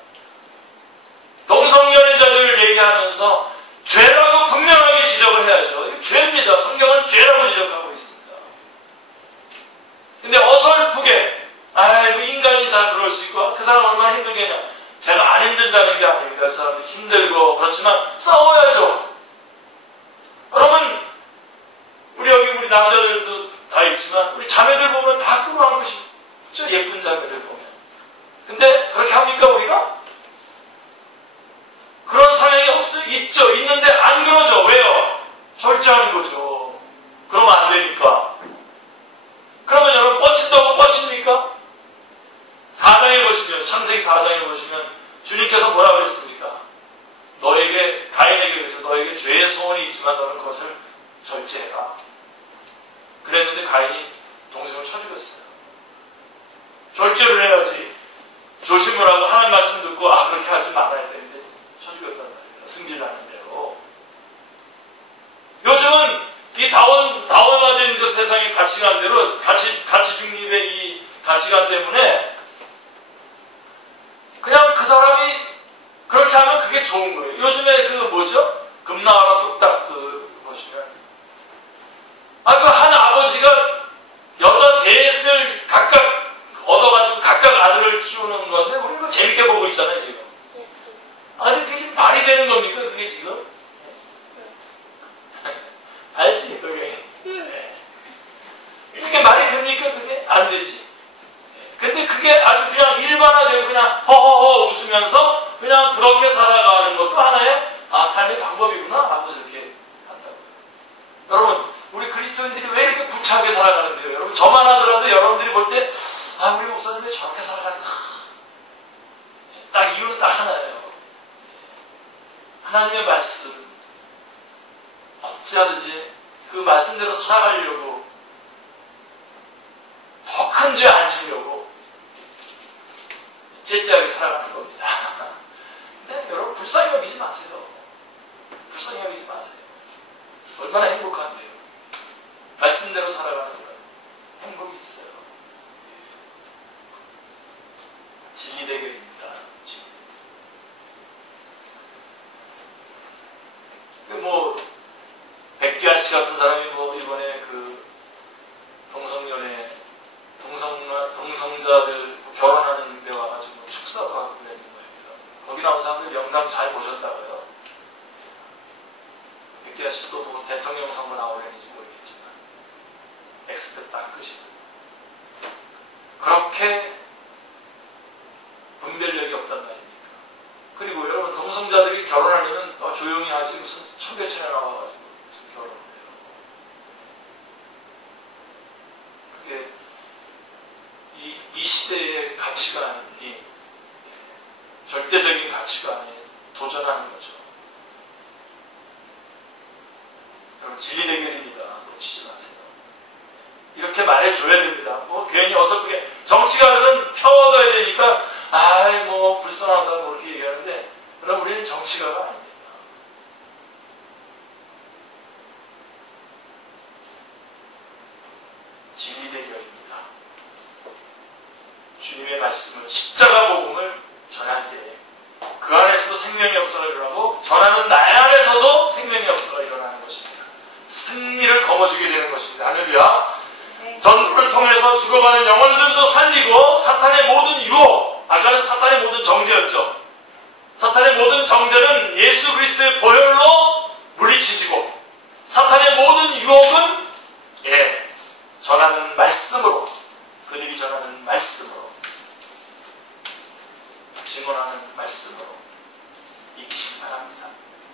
동성연애자들 얘기하면서 죄라고 분명하게 지적을 해야죠. 이게 죄입니다. 성경은 죄라고 지적하고 있습니다. 근데 어설프게 아이고 인간이 다 그럴 수 있고 그 사람 얼마나 힘들겠냐. 제가 안 힘들다는 게 아닙니다. 그 사람이 힘들고 그렇지만 싸워야죠. 여러분 우리 남자들도 다 있지만 우리 자매들 보면 다 끌어안고 싶죠. 예쁜 자매들 보면. 근데 그렇게 합니까 우리가? 그런 성향이 있죠. 있는데 안 그러죠. 왜요? 절제하는 거죠. 그러면 안 되니까. 그러면 여러분 뻗친다고 뻗칩니까? 4장에 보시면, 창세기 4장에 보시면 주님께서 뭐라 그랬습니까? 너에게, 가인에게 그래서 너에게 죄의 소원이 있지만 너는 그것을 절제해라. 그랬는데 가인이 동생을 쳐 죽였어요. 절제를 해야지. 조심을 하고 하나님 말씀 듣고 그렇게 하지 말아야 되는데 쳐 죽였단 말이에요. 승질나는 대로. 요즘은 이 다원화된 그 세상의 가치관대로 가치 중립의 이 가치관 때문에 그냥 그 사람이 그렇게 하면 그게 좋은 거예요. 요즘에 그 뭐죠? 금나와라 뚝딱 보시면 그 한 아버지가 여자 셋을 각각 얻어가지고 각각 아들을 키우는 건데 우리는 그거 재밌게 보고 있잖아요 지금. 아니 그게 말이 되는 겁니까 그게 지금? 알지 그게? 그게 말이 됩니까 그게? 안 되지. 근데 그게 아주 그냥 일반화되고 그냥 허허허 웃으면서 그냥 그렇게 살아가는 것도 하나의 삶의 방법이구나 라고 저렇게 한다고요. 여러분 우리 그리스도인들이 왜 이렇게 구차하게 살아가는데요? 여러분 저만 하더라도 여러분들이 볼 때 우리 목사님 왜 저렇게 살아갈까? 딱 이유는 딱 하나예요. 하나님의 말씀 어찌하든지 그 말씀대로 살아가려고 더 큰 죄 안 지려고 째째하게 살아가는 겁니다. 근데 여러분 불쌍히 여기지 마세요. 불쌍히 여기지 마세요. 얼마나 행복한데요. 말씀대로 살아가는 거예요. 행복이 있어요. 진리 대결입니다. 뭐 백기환 씨 같은 사람이 뭐 이번에 그 동성자들 결혼하는 데 와가지고 축사도 하고 그랬는 거예요. 거기 나온 사람들 영감 잘 보셨다고요. 백기환 씨도 뭐 대통령 선거 나오려는지 모르겠지만 X때 딱 끝이고 그렇게 분별력이 없단 말입니까? 그리고 여러분 동성자들이 결혼하려면 조용히 하지 무슨 청계천에 나와가지고 무슨 결혼을 해요. 그게 이 시대의 가치관이 절대적인 가치관에 도전하는 거죠. 여러분 진리 대결입니다. 놓치지 마세요. 이렇게 말해줘야 됩니다. 뭐 괜히 어설프게 정치가들은 펴얻어야 되니까 뭐 불쌍하다 뭐 이렇게 얘기하는데 여러분 우리는 정치가가 아닙니다. 진리 대결입니다. 주님의 말씀을 십자가 복음을 전할 때 그 안에서도 생명의 역사가 일어나고 전하는 나의 안에서도 생명의 역사가 일어나는 것입니다. 승리를 거머쥐게 되는 것입니다. 할렐루야. 전투를 통해서 죽어가는 영혼들도 살리고 사탄의 모든 유혹, 아까는 사탄의 모든 정죄였죠. 사탄의 모든 정죄는 예수 그리스도의 보혈로 물리치지고 사탄의 모든 유혹은 전하는 말씀으로, 그들이 전하는 말씀으로, 증언하는 말씀으로 이기시기 바랍니다.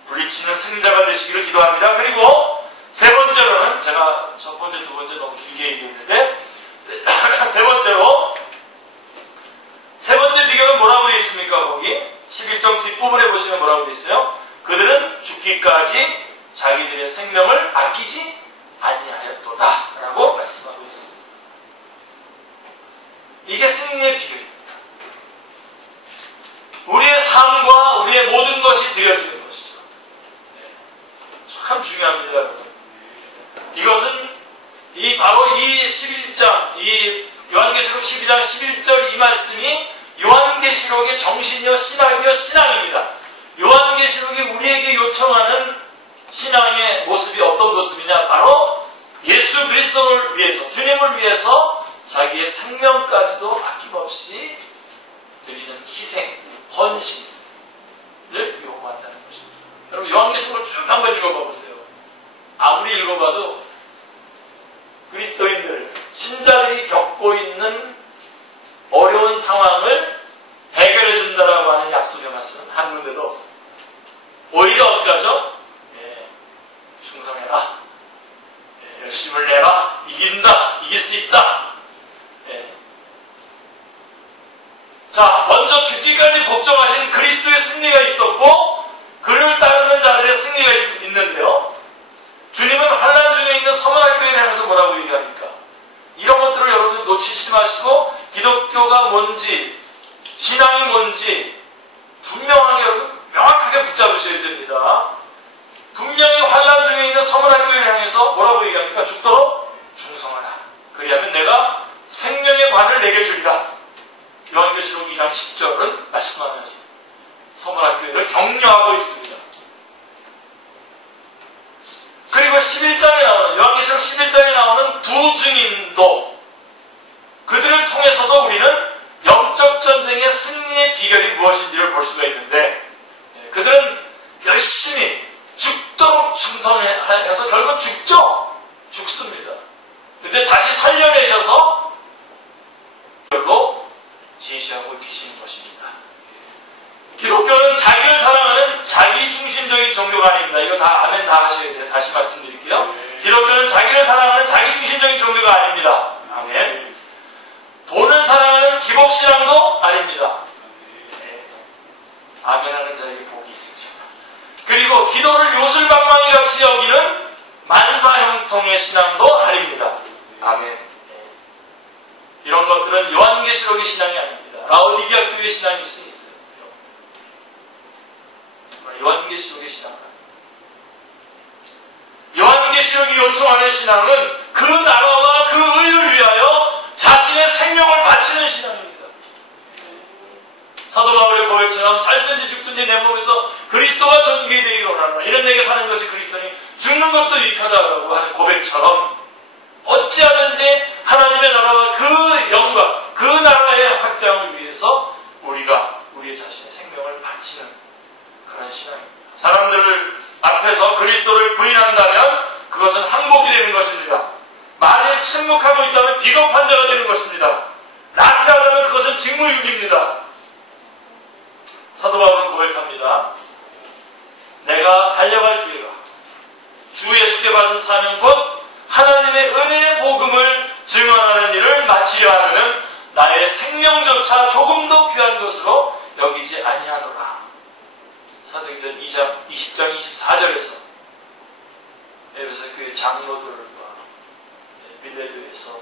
물리치는 승자가 되시기를 기도합니다. 그리고 세 번째로는 제가 첫 번째, 두 번째 너무 길게 얘기했는데 세 번째 비결은 뭐라고 되어 있습니까? 거기 11장 뒷부분에 보시면 뭐라고 되어 있어요? 그들은 죽기까지 자기들의 생명을 아끼지 아니하였도다 라고 말씀하고 있습니다. 이게 승리의 비결입니다. 우리의 삶과 우리의 모든 것이 드려지는 것이죠. 참 12장 11절 이 말씀이 요한계시록의 정신이요 신학이요 신앙입니다. 요한계시록이 우리에게 요청하는 신앙의 모습이 어떤 모습이냐? 바로 예수 그리스도를 위해서, 주님을 위해서 자기의 생명까지도 아낌없이 드리는 희생, 헌신을 요구한다는 것입니다. 여러분 요한계시록을 쭉 한번 읽어봐 보세요. 아무리 읽어봐도 그리스도인들, 신자들이 겪고 있는 어려운 상황을 해결해 준다라고 하는 약속의 말씀은 한 군데도 없습니다. 오히려 어떻게 하죠? 충성해라. 열심을 내라. 이긴다. 이길 수 있다. 자, 먼저 죽기까지 복종하신 그리스도의 승리가 있었고 그를 따르는 자들의 승리가 있는데요. 주님은 환난 중에 있는 서머나 교회를 향해서 뭐라고 얘기합니까? 이런 것들을 여러분 놓치지 마시고 기독교가 뭔지, 신앙이 뭔지 분명하게 여러분 명확하게 붙잡으셔야 됩니다. 분명히 환난 중에 있는 서머나 교회를 향해서 뭐라고 얘기합니까? 죽도록 충성하라. 그리하면 내가 생명의 관을 내게 주리라. 요한계시록 2장 10절은 말씀하면서 서머나 교회를 격려하고 있습니다. 그리고 11장에 나오는, 요한계시록 11장에 나오는 두 증인도, 그들을 통해서도 우리는 영적 전쟁의 승리의 비결이 무엇인지를 볼 수가 있는데, 그들은 열심히 죽도록 충성해서 결국 죽죠. 죽습니다. 근데 다시 살려내셔서 별로 제시하고 계시는 것입니다. 기독교는 자기를 사랑하는 자기중심적인 종교가 아닙니다. 이거 다 아멘 다 하셔야 돼요. 다시 말씀드릴게요. 기독교는 자기를 사랑하는 자기중심적인 종교가 아닙니다. 아멘. 돈을 사랑하는 기복신앙도 아닙니다. 아멘하는 자에게 복이 있으죠. 그리고 기도를 요술방망이 같이 여기는 만사형통의 신앙도 아닙니다. 아멘. 이런 것들은 요한계시록의 신앙이 아닙니다. 라오디게아 교회의 신앙일 수 있어요. 요한계시록의 신앙은, 요한계시록이 요청하는 신앙은 그 나라와 그 의를 위하여 자신의 생명을 바치는 신앙입니다. 사도 바울의 고백처럼 살든지 죽든지 내 몸에서 그리스도가 존귀되기를 원하노라. 이런 내게 사는 것이 그리스도니 죽는 것도 유익하다라고 하는 고백처럼 어찌하든지 하나님의 나라와 그 영광, 그 나라의 확장을 위해서 우리가 우리의 자신의 생명을 바치는 그런 신앙입니다. 사람들 앞에서 그리스도를 부인한다면 그것은 항복이 되는 것입니다. 만일 침묵하고 있다면 비겁한 자가 되는 것입니다. 나태하다면 그것은 직무유기입니다. 사도 바울은 고백합니다. 내가 달려갈 길과 주 예수께 받은 사명 곧 하나님의 은혜의 복음을 증언하는 일을 마치려 하면은 나의 생명조차 조금도 귀한 것으로 여기지 아니하노라. 사도행전 2장 20장 24절에서 에베소 교회 장로들과 밀레교에서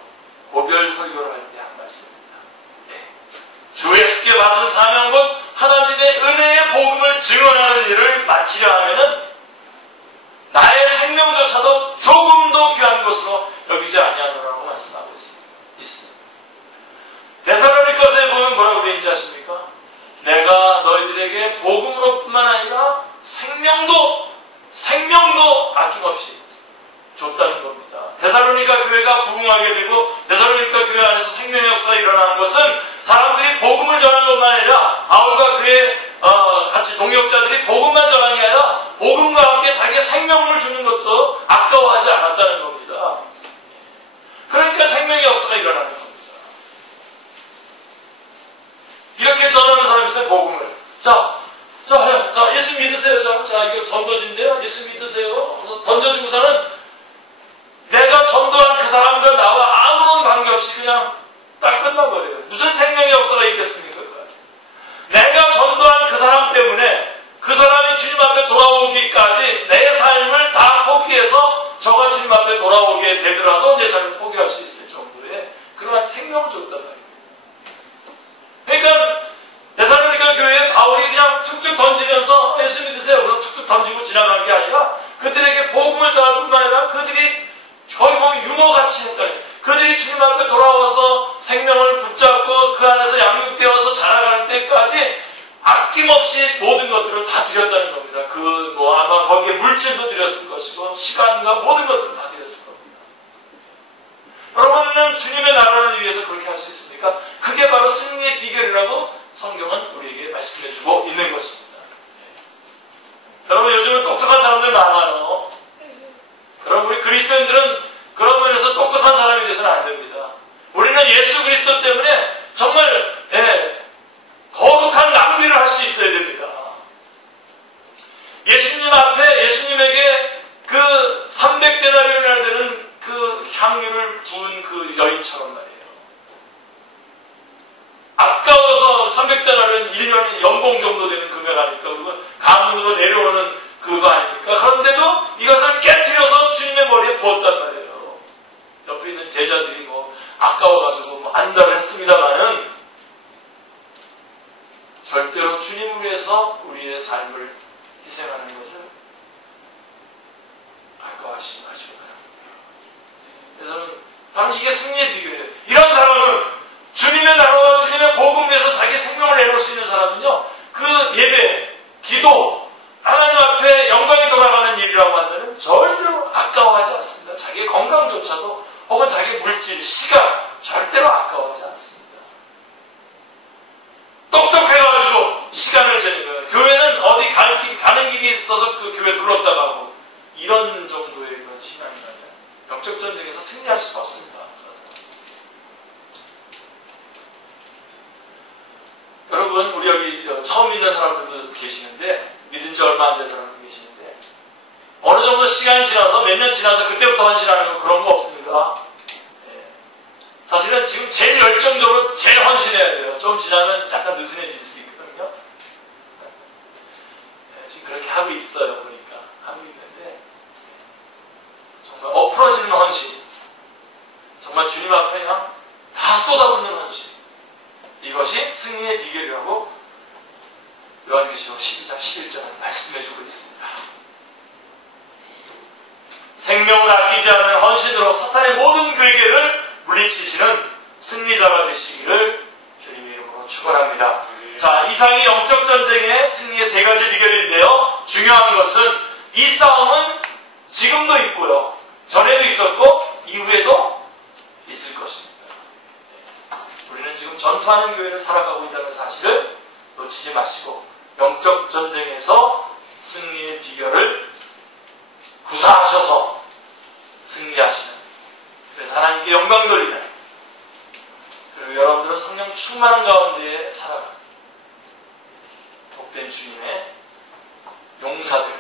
고별 설교를 할 때 한 말씀입니다. 주 예수께 받은 사명 곧 하나님의 은혜의 복음을 증언하는 일을 마치려 하면은 나의 생명조차도 조금도 귀한 것으로 여기지 아니하노라고 말씀하고 있습니다. 데살로니가서에 보면 뭐라고 되어 있는지 아십니까? 내가 너희들에게 복음으로뿐만 아니라 생명도 아낌없이 줬다는 겁니다. 데살로니가 교회가 부흥하게 되고 데살로니가 교회 안에서 생명의 역사가 일어나는 것은 사람들이 복음을 전하는 것만 아니라 바울과 그의 같이 동역자들이 복음만 전하는 게 아니라 복음과 함께 자기의 생명을 주는 것도 아까워하지 않았다는 겁니다. 그러니까 생명의 역사가 일어나는 겁니다. 이렇게 전하는 사람이 있어요. 복음을. 자, 예수 믿으세요. 자, 이거 전도진인데요. 예수 믿으세요. 던져주고서는 내가 전도한 그 사람과 나와 아무런 관계없이 그냥 딱 끝나버려요. 무슨 생명의 역사가 있겠습니까? 내가 전도한 그 사람 때문에 그 사람이 주님 앞에 돌아오기까지 내 삶을 다 포기해서 저가 주님 앞에 돌아오게 되더라도 내 삶을 포기할 수 있을 정도의 그러한 생명을 줬단 말이에요. 그러니까 데살로니가 교회에 바울이 그냥 툭툭 던지면서 예수 믿으세요. 그럼 툭툭 던지고 지나가는 게 아니라 그들에게 복음을 전할 뿐만 아니라 그들이 거의 보면 유머같이 했다니 그들이 주님 앞에 돌아와서 생명을 붙잡고 끊임없이 모든 것들을 다 드렸다는 겁니다. 아마 거기에 물질도 드렸을 것이고, 시간과 모든 것들을 다 드렸을 겁니다. 여러분은 주님의 나라를 위해서 그렇게 할 수 있습니까? 그게 바로 승리의 비결이라고 성경은 우리에게 말씀해주고 있는 것입니다. 여러분, 요즘은 똑똑한 사람들 많아요. 여러분, 우리 그리스도인들은 그런 면에서 똑똑한 사람이 되서는 안 됩니다. 우리는 예수 그리스도 때문에 정말 거룩한 낭비를 할 수 있어야 됩니다. 예수님 앞에 예수님에게 그 300데나리온이나 되는 그 향유를 부은 그 여인처럼 말이에요. 아까워서 300데나리온 1년 연봉 정도 되는 금액 아닙니까? 그리고 가문으로 내려오는 그거 아닙니까? 그런데도 이것을 깨트려서 주님의 머리에 부었단 말이에요. 옆에 있는 제자들이 아까워가지고 안달을 했습니다만은 절대로 주님을 위해서 우리의 삶을 희생하는 것을 아까워하시지 마시고 여러분, 바로 이게 승리의 비결이에요. 이런 사람은 주님의 나라와 주님의 복음 위해서 자기 생명을 내놓을 수 있는 사람은요, 그 예배, 기도, 하나님 앞에 영광이 돌아가는 일이라고 한다면 절대로 아까워하지 않습니다. 자기의 건강조차도 혹은 자기 물질, 시간 절대로 아까워하지 않습니다. 똑똑해가지고 시간을 재는 거예요. 교회는 어디 가는 길이 있어서 그 교회 둘렀다 가고 이런 정도의 그런 신앙이라면 영적 전쟁에서 승리할 수가 없습니다. 여러분, 우리 여기 처음 믿는 사람들도 계시는데, 믿은 지 얼마 안 된 사람도 계시는데, 어느 정도 시간이 지나서 몇 년 지나서 그때부터 헌신하는 거 그런 거 없습니다. 사실은 지금 제일 열정적으로 제일 헌신해야 돼요. 좀 지나면 약간 느슨해질 수 있거든요. 지금 그렇게 하고 있어요. 보니까 하고 있는데 정말 엎어지는 헌신, 정말 주님 앞에 그냥 다 쏟아붓는 헌신, 이것이 승리의 비결이라고 요한계시록 12장 11절은 말씀해주고 있습니다. 생명을 아끼지 않는 헌신으로 사탄의 모든 괴계를 물리치시는 승리자가 되시기를 주님의 이름으로 축원합니다. 자, 이상이 영적 전쟁의 승리의 세 가지 비결인데요. 중요한 것은 이 싸움은 지금도 있고요, 전에도 있었고 이후에도 있을 것입니다. 우리는 지금 전투하는 교회를 살아가고 있다는 사실을 놓치지 마시고 영적 전쟁에서 승리의 비결을 구사하셔서 승리하시는, 그래서 하나님께 영광 돌리는, 그리고 여러분들은 성령 충만한 가운데에 살아가는 복된 주님의 용사들,